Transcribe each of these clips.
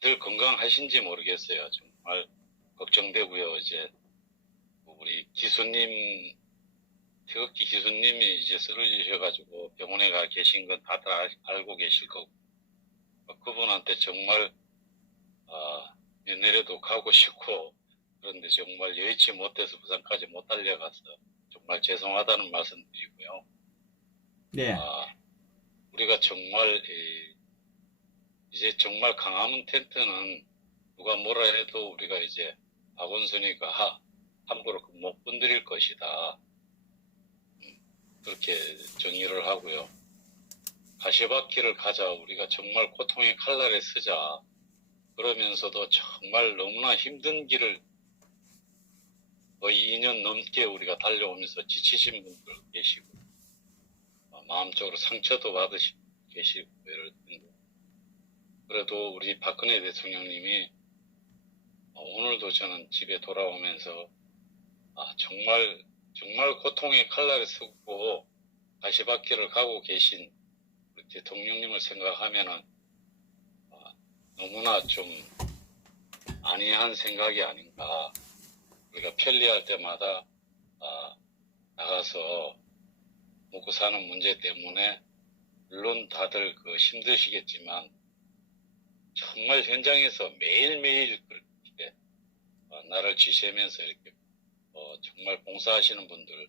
늘 건강하신지 모르겠어요. 정말 걱정되고요. 이제 우리 기수님 태극기 기수님이 이제 쓰러지셔가지고 병원에 가 계신 건 다들 알- 알고 계실 거고 어, 그분한테 정말 아, 내년에도 가고 싶고 그런데 정말 여의치 못해서 부산까지 못 달려가서 정말 죄송하다는 말씀 드리고요. 네. 아, 우리가 정말 이, 이제 정말 강화문 텐트는 누가 뭐라 해도 우리가 이제 박원순이가 하- 함부로 그못 건드릴 것이다. 음, 그렇게 정의를 하고요. 가시바퀴를 가자. 우리가 정말 고통의 칼날에 서자. 그러면서도 정말 너무나 힘든 길을 거의 2년 넘게 우리가 달려오면서 지치신 분들 계시고 어, 마음적으로 상처도 받으시 계시고 이럴 텐데 그래도 우리 박근혜 대통령님이 어, 오늘도 저는 집에 돌아오면서 아 정말 정말 고통의 칼날에 서고 가시밭길을 가고 계신 우리 대통령님을 생각하면은 아, 너무나 좀 안이한 생각이 아닌가. 우리가 편리할 때마다 아, 나가서 먹고 사는 문제 때문에 물론 다들 그 힘드시겠지만 정말 현장에서 매일매일 그렇게 어, 나를 지시하면서 이렇게 어, 정말 봉사하시는 분들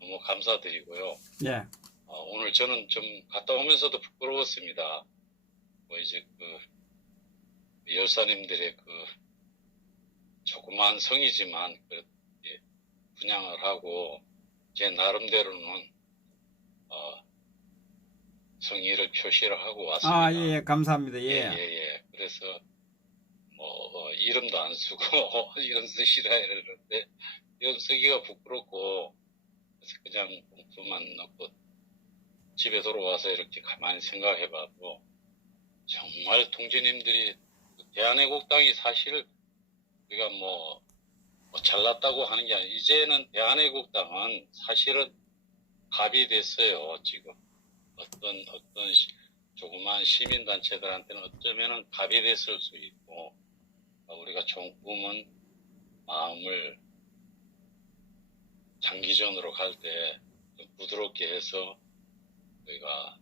너무 감사드리고요. 네. 어, 오늘 저는 좀 갔다 오면서도 부끄러웠습니다. 뭐 이제 그 열사님들의 그 조그마한 성이지만 그 예, 분양을 하고 제 나름대로는 어, 성의를 표시를 하고 왔습니다. 아, 예, 예, 감사합니다. 예, 예. 예, 예. 그래서 뭐 어, 이름도 안 쓰고 쓰시라 이러는데 쓰기가 부끄럽고 그래서 그냥 봉투만 넣고 집에 돌아와서 이렇게 가만히 생각해봐도 정말 통지님들이 대한애국당이 사실 우리가 뭐, 뭐 잘났다고 하는 게 아니라 이제는 대한애국당은 사실은 갑이 됐어요 지금 어떤 어떤 시- 조그만 시민단체들한테는 어쩌면은 갑이 됐을 수 있고 어, 우리가 조금은 마음을 장기전으로 갈 때 부드럽게 해서 우리가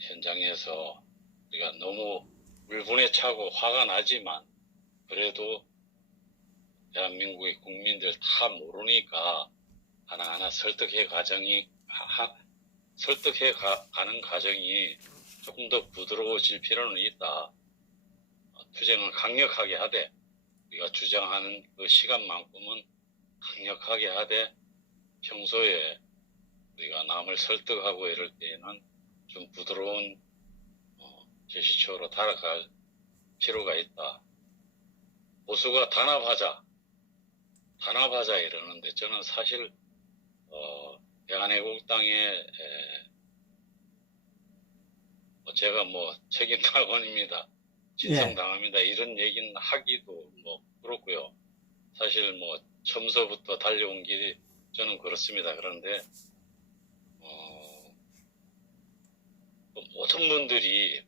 현장에서 우리가 너무 울분에 차고 화가 나지만 그래도 대한민국의 국민들 다 모르니까 하나하나 설득해 과정이 하- 설득해 가, 는 과정이 조금 더 부드러워질 필요는 있다. 어, 투쟁을 강력하게 하되 우리가 주장하는 그 시간만큼은 강력하게 하되 평소에 우리가 남을 설득하고 이럴 때에는 좀 부드러운 어, 제시처로 달아갈 필요가 있다. 보수가 단합하자, 단합하자 이러는데 저는 사실 어, 대한애국 당에 에, 뭐 제가 뭐 책임 당원입니다. 진성 당합니다. 이런 얘기는 하기도 뭐 그렇고요. 사실 뭐 처음서부터 달려온 길이 저는 그렇습니다. 그런데 어, 뭐 모든 분들이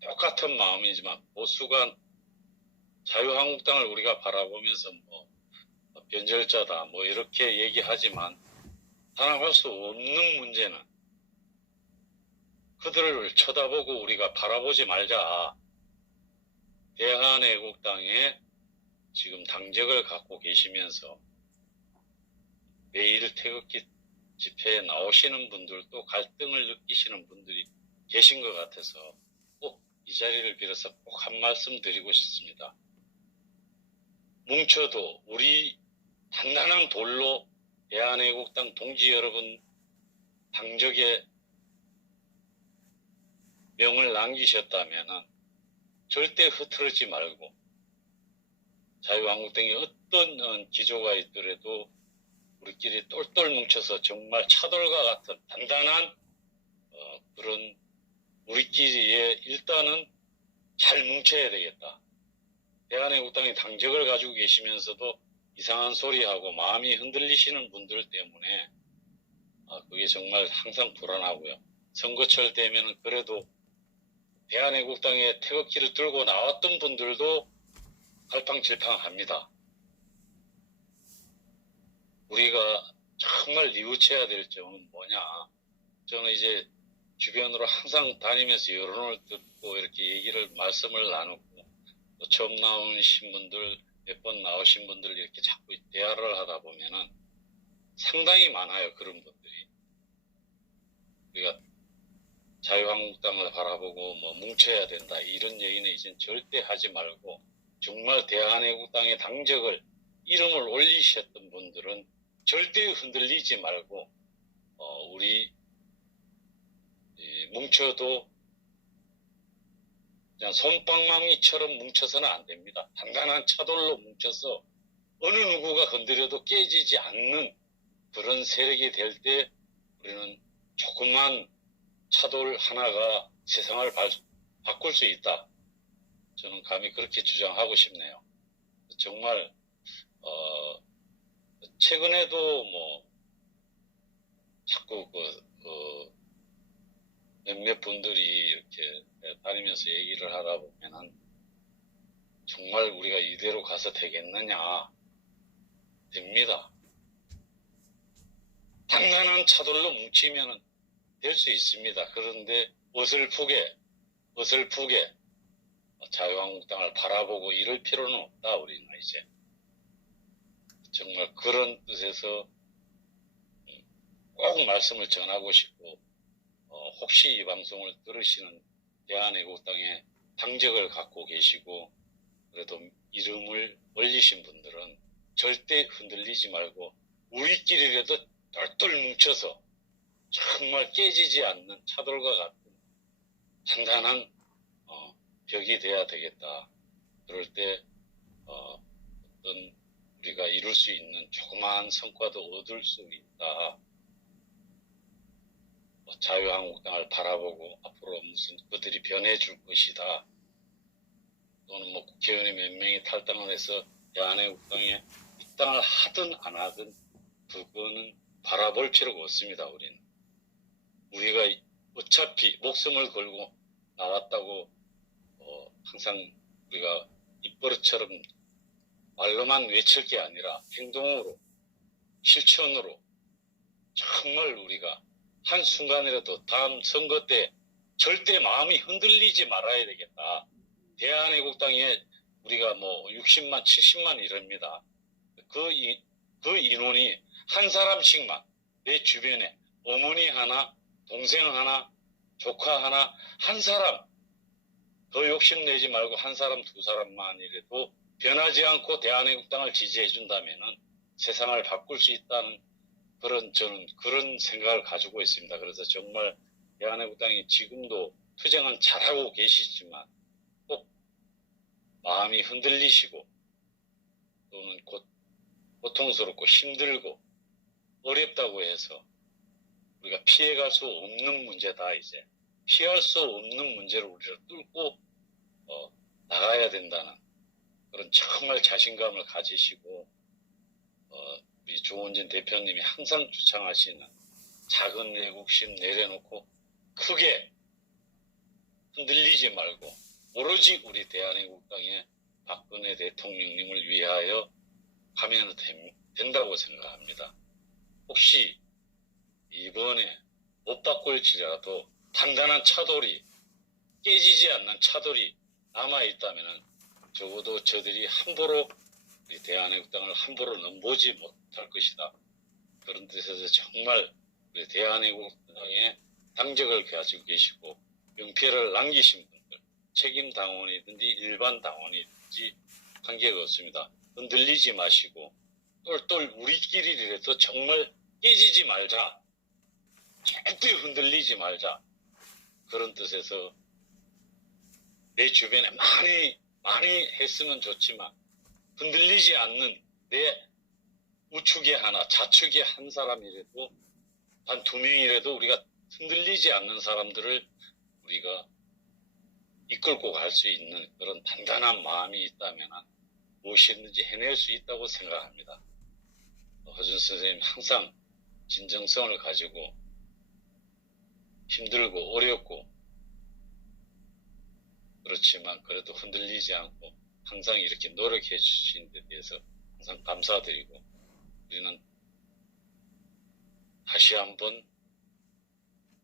똑같은 마음이지만 보수가 자유한국당을 우리가 바라보면서 뭐 변절자다 뭐 이렇게 얘기하지만 단합할 수 없는 문제는 그들을 쳐다보고 우리가 바라보지 말자. 대한애국당에 지금 당적을 갖고 계시면서 매일 태극기 집회에 나오시는 분들도 갈등을 느끼시는 분들이 계신 것 같아서 꼭 이 자리를 빌어서 꼭 한 말씀 드리고 싶습니다. 뭉쳐도 우리 단단한 돌로 대한애국당 동지 여러분 당적에 명을 남기셨다면 절대 흐트러지 말고 자유한국당이 어떤 어, 기조가 있더라도 우리끼리 똘똘 뭉쳐서 정말 차돌과 같은 단단한 어, 그런 우리끼리의 일단은 잘 뭉쳐야 되겠다. 대한애국당이 당적을 가지고 계시면서도 이상한 소리하고 마음이 흔들리시는 분들 때문에 아, 그게 정말 항상 불안하고요. 선거철 되면은 그래도 대한애국당의 태극기를 들고 나왔던 분들도 갈팡질팡합니다. 우리가 정말 뉘우쳐야 될 점은 뭐냐? 저는 이제 주변으로 항상 다니면서 여론을 듣고 이렇게 얘기를 말씀을 나누고 또 처음 나오신 분들 몇 번 나오신 분들 이렇게 자꾸 대화를 하다 보면은 상당히 많아요 그런 분들이. 우리가 자유한국당을 바라보고 뭐 뭉쳐야 된다 이런 얘기는 이제 절대 하지 말고 정말 대한애국당의 당적을 이름을 올리셨던 분들은 절대 흔들리지 말고 어, 우리 이, 뭉쳐도 그냥 솜방망이처럼 뭉쳐서는 안 됩니다. 단단한 차돌로 뭉쳐서 어느 누구가 건드려도 깨지지 않는 그런 세력이 될 때 우리는 조그만 차돌 하나가 세상을 바, 바꿀 수 있다. 저는 감히 그렇게 주장하고 싶네요. 정말 어, 최근에도 뭐 자꾸 그, 그 몇몇 분들이 이렇게 다니면서 얘기를 하다 보면은 정말 우리가 이대로 가서 되겠느냐 됩니다. 단단한 차돌로 뭉치면은 될 수 있습니다. 그런데 어설프게 어설프게 자유한국당을 바라보고 이럴 필요는 없다 우리는 이제 정말 그런 뜻에서 꼭 말씀을 전하고 싶고 어, 혹시 이 방송을 들으시는 대한애국당의 당적을 갖고 계시고 그래도 이름을 올리신 분들은 절대 흔들리지 말고 우리끼리라도 똘똘 뭉쳐서 정말 깨지지 않는 차돌과 같은 단단한 어, 벽이 돼야 되겠다. 그럴 때 어, 떤 우리가 이룰 수 있는 조그마한 성과도 얻을 수 있다. 뭐 자유한국당을 바라보고 앞으로 무슨 그들이 변해줄 것이다. 또는 뭐 국회의원이 몇 명이 탈당을 해서 대한애국당에 입당을 하든 안 하든 그거는 바라볼 필요가 없습니다. 우리는 우리가 어차피 목숨을 걸고 나왔다고 어, 항상 우리가 입버릇처럼 말로만 외칠 게 아니라 행동으로 실천으로 정말 우리가 한순간이라도 다음 선거 때 절대 마음이 흔들리지 말아야 되겠다. 대한애국당에 우리가 뭐 60만, 70만 이럽니다. 그, 이, 그 인원이 한 사람씩만 내 주변에 어머니 하나, 동생 하나, 조카 하나, 한 사람 더 욕심내지 말고 한 사람, 두 사람만이라도 변하지 않고 대한애국당을 지지해 준다면은 세상을 바꿀 수 있다는 그런 저는 그런 생각을 가지고 있습니다. 그래서 정말 대한애국당이 지금도 투쟁은 잘하고 계시지만 꼭 마음이 흔들리시고 또는 곧 고통스럽고 힘들고 어렵다고 해서 우리가 피해갈 수 없는 문제다 이제 피할 수 없는 문제를 우리가 뚫고 어, 나가야 된다는 그런 정말 자신감을 가지시고 어, 우리 조원진 대표님이 항상 주창하시는 작은 애국심 내려놓고 크게 흔들리지 말고 오로지 우리 대한민국당의 박근혜 대통령님을 위하여 하면 된다고 생각합니다. 혹시 이번에 못 바꿀지라도 단단한 차돌이 깨지지 않는 차돌이 남아 있다면 적어도 저들이 함부로 대한애국당을 함부로 넘보지 못할 것이다. 그런 뜻에서 정말 우리 대한애국당의 당적을 가지고 계시고 명패를 남기신 분들 책임 당원이든지 일반 당원이든지 관계가 없습니다. 흔들리지 마시고 똘똘 우리끼리라도 정말 깨지지 말자. 절대 흔들리지 말자. 그런 뜻에서 내 주변에 많이 많이 했으면 좋지만 흔들리지 않는 내 우측에 하나, 좌측에 한 사람이라도 한 두 명이라도 우리가 흔들리지 않는 사람들을 우리가 이끌고 갈 수 있는 그런 단단한 마음이 있다면 무엇이든지 해낼 수 있다고 생각합니다. 허준 선생님 항상 진정성을 가지고 힘들고 어렵고 그렇지만 그래도 흔들리지 않고 항상 이렇게 노력해 주신 데 대해서 항상 감사드리고 우리는 다시 한번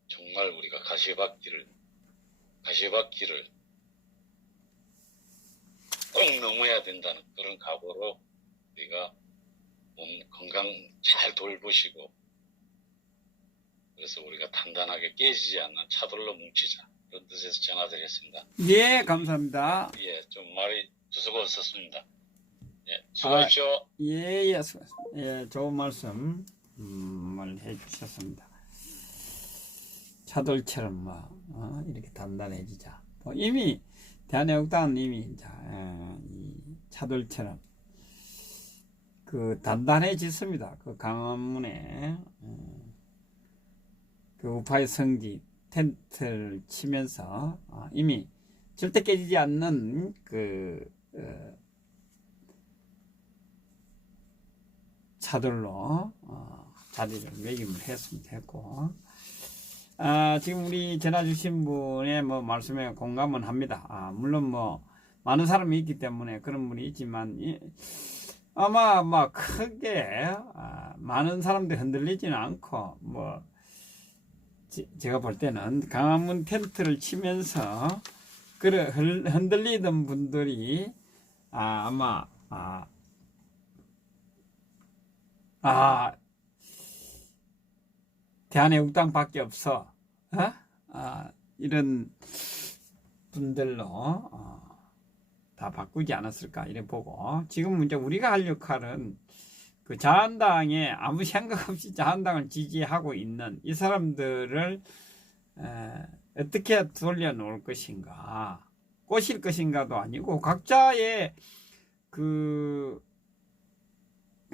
정말 우리가 가시밭길을 가시밭길을 꼭 넘어야 된다는 그런 각오로 우리가 몸 건강 잘 돌보시고 그래서 우리가 단단하게 깨지지 않는 차돌로 뭉치자 그런 뜻에서 전화드렸습니다. 예, 감사합니다. 예, 좀 말이 없었습니다. 예, 수고하십시오. 예, 예, 수고하셨습니다. 예, 좋은 말씀, 음, 말 해주셨습니다. 차돌처럼 뭐, 어, 이렇게 단단해지자. 뭐 이미, 대한애국당은 이미, 이제, 어, 이 차돌처럼, 그, 단단해졌습니다. 그 강화문에, 어, 그 우파의 성지, 텐트를 치면서, 어, 이미 절대 깨지지 않는 그, 어, 차들로 어, 자리를 매김을 했으면 됐고. 아, 지금 우리 전화 주신 분의 뭐 말씀에 공감은 합니다. 아, 물론 뭐 많은 사람이 있기 때문에 그런 분이 있지만 이, 아마 뭐 크게 아, 많은 사람들이 흔들리지는 않고 뭐 지- 제가 볼 때는 강화문 텐트를 치면서 흔- 흔들리던 분들이 아, 아마 아, 아, 대한애국당 밖에 없어. 어? 아, 이런 분들로 어, 다 바꾸지 않았을까 이래 보고 지금 이제 우리가 할 역할은 그 자한당에 아무 생각 없이 자한당을 지지하고 있는 이 사람들을 에, 어떻게 돌려놓을 것인가 꼬실 것인가도 아니고 각자의 그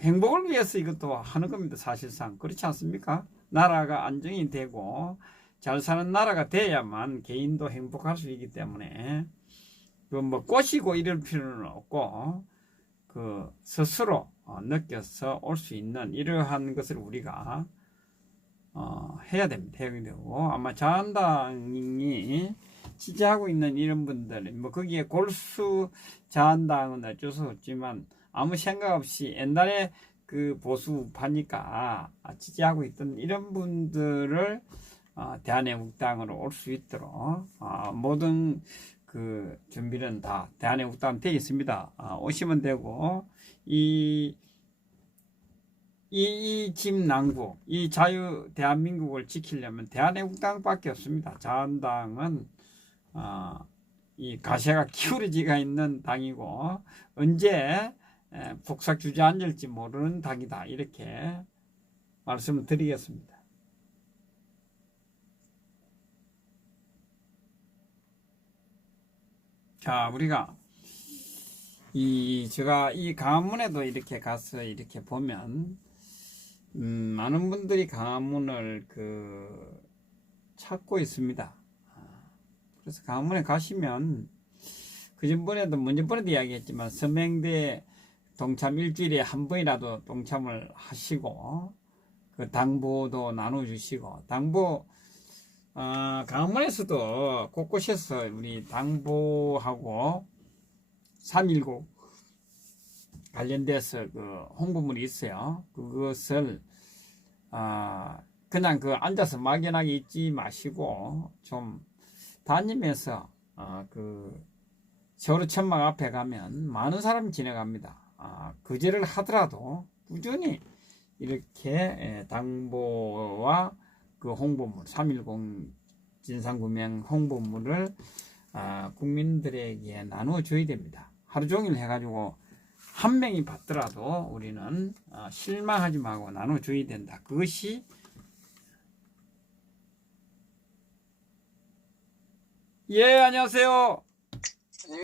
행복을 위해서 이것도 하는 겁니다. 사실상 그렇지 않습니까? 나라가 안정이 되고 잘 사는 나라가 돼야만 개인도 행복할 수 있기 때문에 그뭐 꼬시고 이럴 필요는 없고 그 스스로 어, 느껴서 올 수 있는 이러한 것을 우리가 어, 해야 됩니다. 해야 되고 아마 자한당이 지지하고 있는 이런 분들 뭐 거기에 골수 자한당은 어쩔 수 없지만 아무 생각 없이 옛날에 그 보수파니까 지지하고 있던 이런 분들을 어, 대한애국당으로 올 수 있도록 어, 모든 그 준비는 다 대한애국당 되어 있습니다. 어, 오시면 되고 이 이집 난국, 이 자유 대한민국을 지키려면 대한애국당밖에 없습니다. 자한당은 어, 이 가시가 기울어지가 있는 당이고 언제 에, 복사 주저앉을지 모르는 당이다 이렇게 말씀을 드리겠습니다. 자 우리가 이 제가 이 강화문에도 이렇게 가서 이렇게 보면 음, 많은 분들이 강화문을 그 찾고 있습니다. 그래서 강화문에 가시면 그 전번에도 먼저번에도 이야기했지만 서명대 동참 일주일에 한 번이라도 동참을 하시고 그 당보도 나눠주시고 당보 어, 강원에서도 곳곳에서 우리 당보하고 3.19 관련돼서 그 홍보물이 있어요. 그것을 아 그냥 그 앉아서 막연하게 있지 마시고 좀 다니면서 어, 그 세월호 천막 앞에 가면 많은 사람이 지나갑니다. 아, 그제를 하더라도 꾸준히 이렇게 예, 당보와 그 홍보물 3.10 진상규명 홍보물을 아, 국민들에게 나눠줘야 됩니다. 하루 종일 해가지고 한 명이 받더라도 우리는 아, 실망하지 말고 나눠줘야 된다. 그것이 예 안녕하세요.